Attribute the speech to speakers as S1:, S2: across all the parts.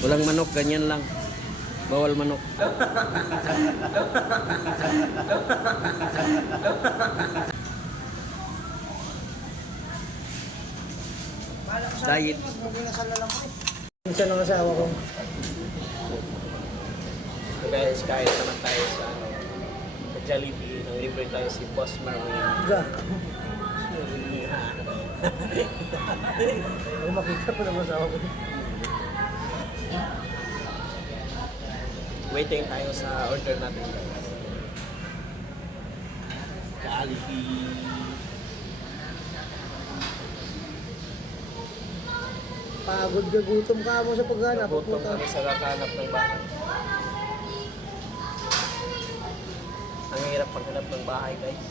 S1: Walang manok, ganyan lang. Bawal manok. Diet.
S2: Minsan ang asawa ko.
S1: So guys, kahit naman tayo sa ano, sa Jollibee, nang libre tayo si Boss Marwin.
S2: Diba? Ay, makita ko naman asawa ko.
S1: Waiting tayo sa order natin. Jollibee.
S2: Pagod ka, gutom ka mo sa paghanap.
S1: Nagutom
S2: Pupunta.
S1: kami sa kakanap ng bahay. Ang hirap paghanap ng bahay guys.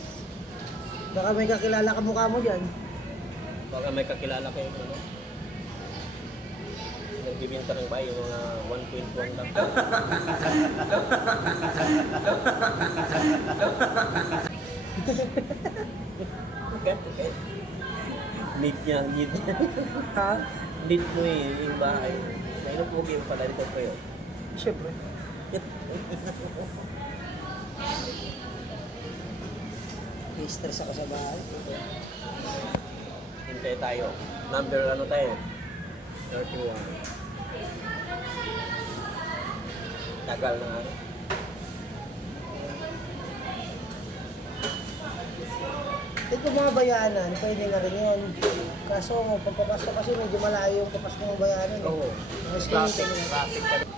S2: Baka may kakilala ka mukha mo dyan.
S1: Baka may kakilala kayo ano. Nagbibinta ng bahay yung mga 1.1 lang. Okay, okay. Need niya, need niya.
S2: Ha?
S1: need mo eh, yung bahay. May napugi yung pala dito kayo.
S2: Siyempre. I-stress ako sa bahay.
S1: Hintay tayo. Number ano tayo? 31. Tagal na ano.
S2: Ito mga bayanan, pwede na rin yun. Kaso, pagpapasok kasi medyo malayo yung papasok ng bayanan.
S1: Oo.
S2: Mas
S1: Traffic, traffic pa rin.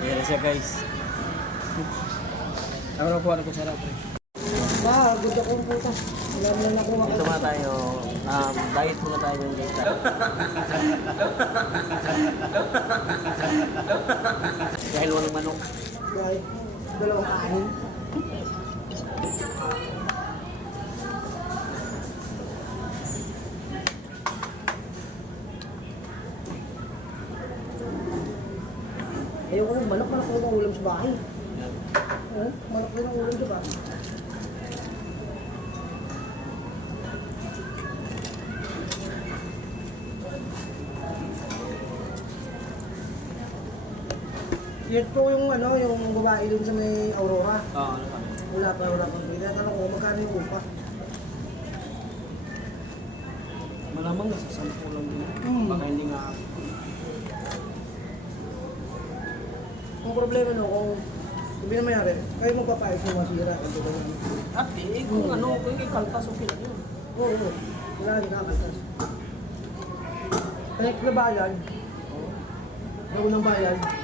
S1: Yan siya guys. Ako na po ano ko sarap pre.
S2: Ah, good ako ang puta. Alam na na kung
S1: Dito muna tayo. Um, diet muna tayo ng data. Dahil walang manok.
S2: Dahil dalawang kanin. Ayoko ng manok, manok ko ng ulam sa bahay.
S1: Yan.
S2: Eh, manok ko ng ulam sa bahay. Yan po yung ano, yung babae dun sa may Aurora.
S1: Oo, ano pa?
S2: Wala pa, wala pa. Tinatanong ko, magkano yung upa?
S1: Malamang nasa sampu lang din.
S2: Hmm.
S1: Baka hindi nga.
S2: Ang problema no, kung hindi na mayari, kayo magpapayos yung masira.
S1: Ate, eh, kung ano, kung kay kaltas, okay lang yun.
S2: Oo, oo. Wala rin nakakaltas. Connect na bayad. Daw ng bayad.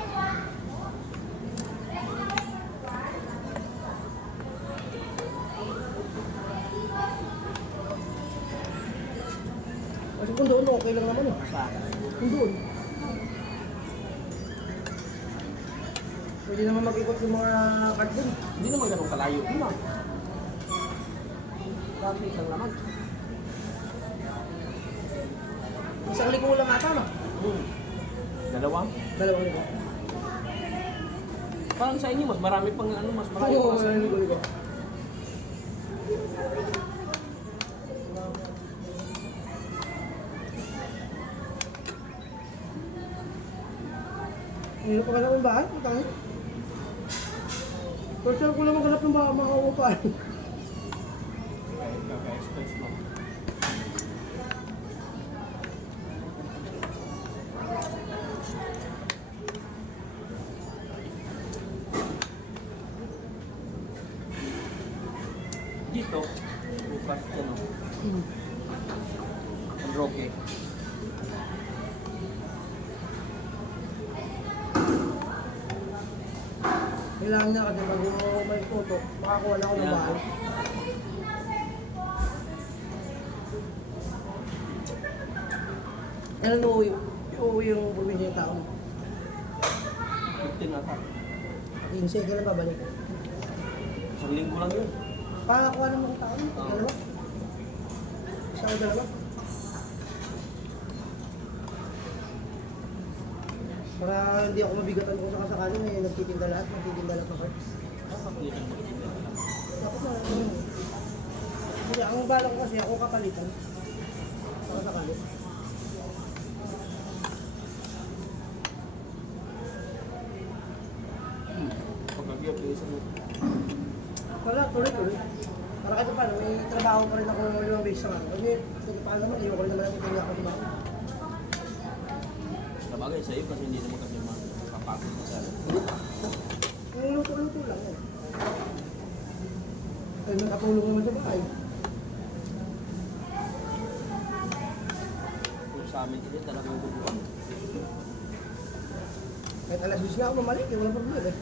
S2: Kung doon, okay lang naman eh.
S1: Sa
S2: Kung doon. Pwede naman mag-ikot yung mga card doon.
S1: Hindi naman ganun kalayo. Hindi lang. Traffic lang naman.
S2: Isang liko lang ata, no?
S1: Hmm. Dalawa?
S2: Dalawang liko.
S1: Parang sa inyo, mas marami pang ano, mas marami
S2: Oo,
S1: pang sa
S2: isang Hindi pa kailangan putang ina. First time ko lang maghanap ng bahay, mga upahan.
S1: Kaka-express mo. Dito, bukas yan o. Ang roke.
S2: Kailangan niya kasi mo may photo, makakuha na ako ng bahay. Ano na uuwi? Uuwi yung probinsya yung tao.
S1: 15 na ta.
S2: 15 ka na babalik.
S1: Isang linggo lang yun.
S2: Pakakuha ng mga tao.
S1: Oo.
S2: Dalawa. Isa o dalawa. Para hindi ako mabigatan kung sakasakalan eh, nagtitinda lahat, nagtitinda lahat ng parts. Ako na, Kasi ang bala ko kasi ako kapalitan. Sakasakali. Pagkagiyap, isa mo. Wala, tuloy-tuloy. Para kahit pa, may trabaho pa rin ako limang beses sa araw. Kasi, paano mo, iwan ko rin naman ang itinya ako limang.
S1: Sabagay sa'yo kasi hindi naman kasi makapagod sa
S2: luto-luto lang yan. Ay, nakatulong naman sa bahay.
S1: Kung sa amin kasi talagang gubuhan.
S2: Kahit alas 10 na ako mamalik, eh, walang problema eh.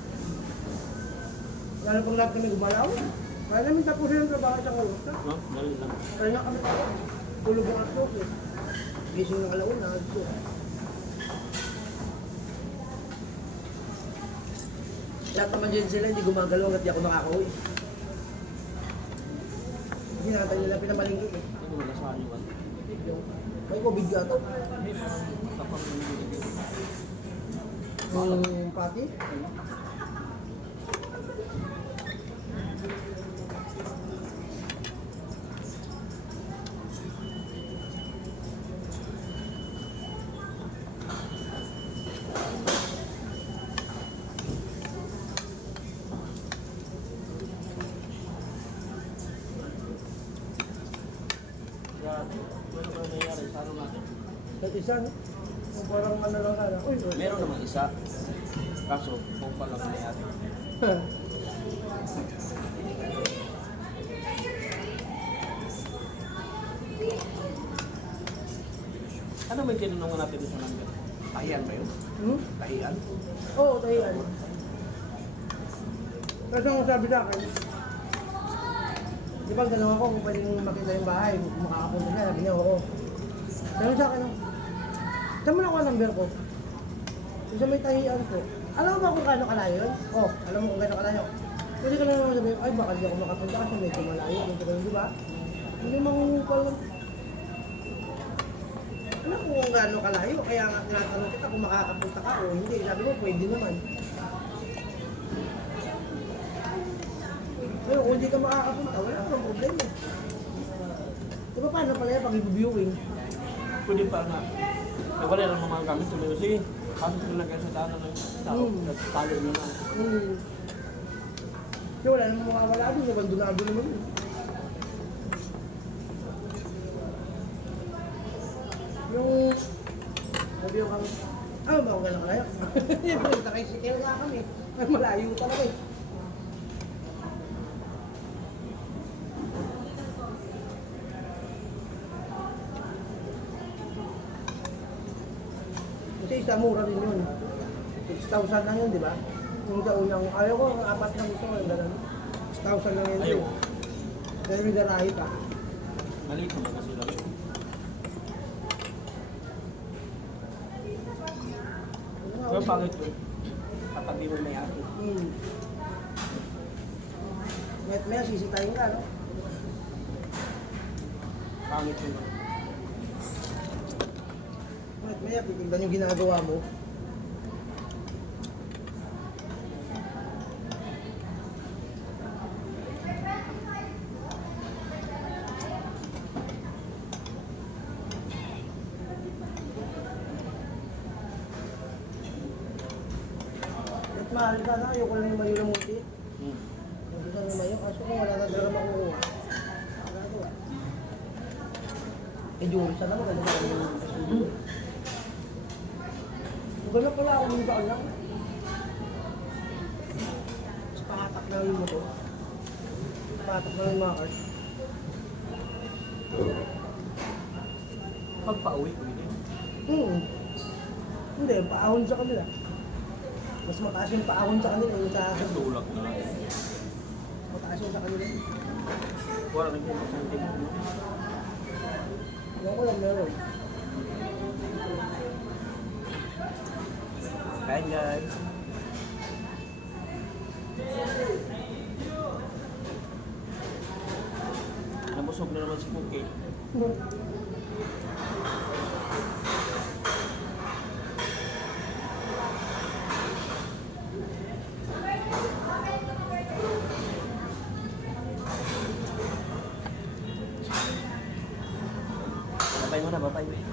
S2: Lalo pang lahat kami gumalaw. Kaya namin tapusin ang trabaho sa kalot na.
S1: No? Dali lang.
S2: Kaya nga kami tayo. Tulog ang alas 12. Gising ng alaon na, alas 12. Lahat naman dyan sila, hindi gumagalaw hanggat di ako nakakauwi. Hindi nakatayo nila pinamalingki eh.
S1: Hindi malasahan yung ano.
S2: Yung, may COVID ka to.
S1: Nangyayari.
S2: Yung pati.
S1: Kaya,
S2: isa, no? Yung parang ano lang sana. Uy,
S1: Meron namang isa. Kaso, kung pa lang nangyayari. Ano may tinanong natin sa number? Tahiyan ba yun?
S2: hmm?
S1: Tahiyan?
S2: Oo, tahiyan. Kasi ang sabi sa akin, di ba ganun ako kung pwedeng makita yung bahay, kung makakapunta niya, sabi niya, oo. Ganun sa akin, saan mo nakuha ang number ko? Yung sa may tahiyan ko. Alam mo ba kung gaano kalayo yun? Oo, alam mo kung gaano kalayo. Pwede ka na naman sabihin, ay baka di ako makapunta kasi medyo malayo, ganito ganun, di ba? Hindi mangungupal lang. Alam mo kung gaano kalayo, kaya nga tinatanong kita kung makakapunta ka o hindi. Sabi mo, pwede naman. Pero kung hindi ka makakapunta, wala kang problema. Di ba paano pala yan pag i-viewing?
S1: Pwede pa na. Eh, wala lang mga gamit tuloy. Sige, pasok ko lang kayo sa daanan ng tao.
S2: Hmm.
S1: At talo nyo na.
S2: Hmm. Kasi wala namang makawala doon, abandonado naman yun. Yung... Sabi ko kami, ah, ba kung gano'n kalayo? Siyempre, nakaisikel nga kami. Ay, malayo talaga eh. Isa mura din yun. 6,000 lang yun, di ba? Yung sa unang, ayaw ko, ang apat na gusto ko, yung ganun. 6,000 lang yun.
S1: Ayaw.
S2: Pero may garahe pa.
S1: Maliit naman kasi lang. Pero pangit yun. Kapag di mo may ako.
S2: Hmm. May sisitayin ka, no?
S1: Pangit yun.
S2: May, may titignan yung ginagawa mo. At mahal ka na, ayoko lang yung mayo ng muti.
S1: Hmm.
S2: Gusto ng mayo, kaso kung wala na talaga makukuha. Ginagawa. Eh, jury sana maganda sa kanya yung Ganun pala ako nung taon lang. Mas pahatak na yung motor. Pahatak na yung mga cars.
S1: Pag pauwi, pwede.
S2: Hmm. Hindi, paahon sa kanila. Mas mataas yung paahon sa kanila yung sa akin.
S1: Tulak na.
S2: Mataas yung sa kanila.
S1: Wala nang kung saan din.
S2: Yung ko lang meron.
S1: Kain guys. Nabusog na naman si Cookie.
S2: Babay mo na, babay.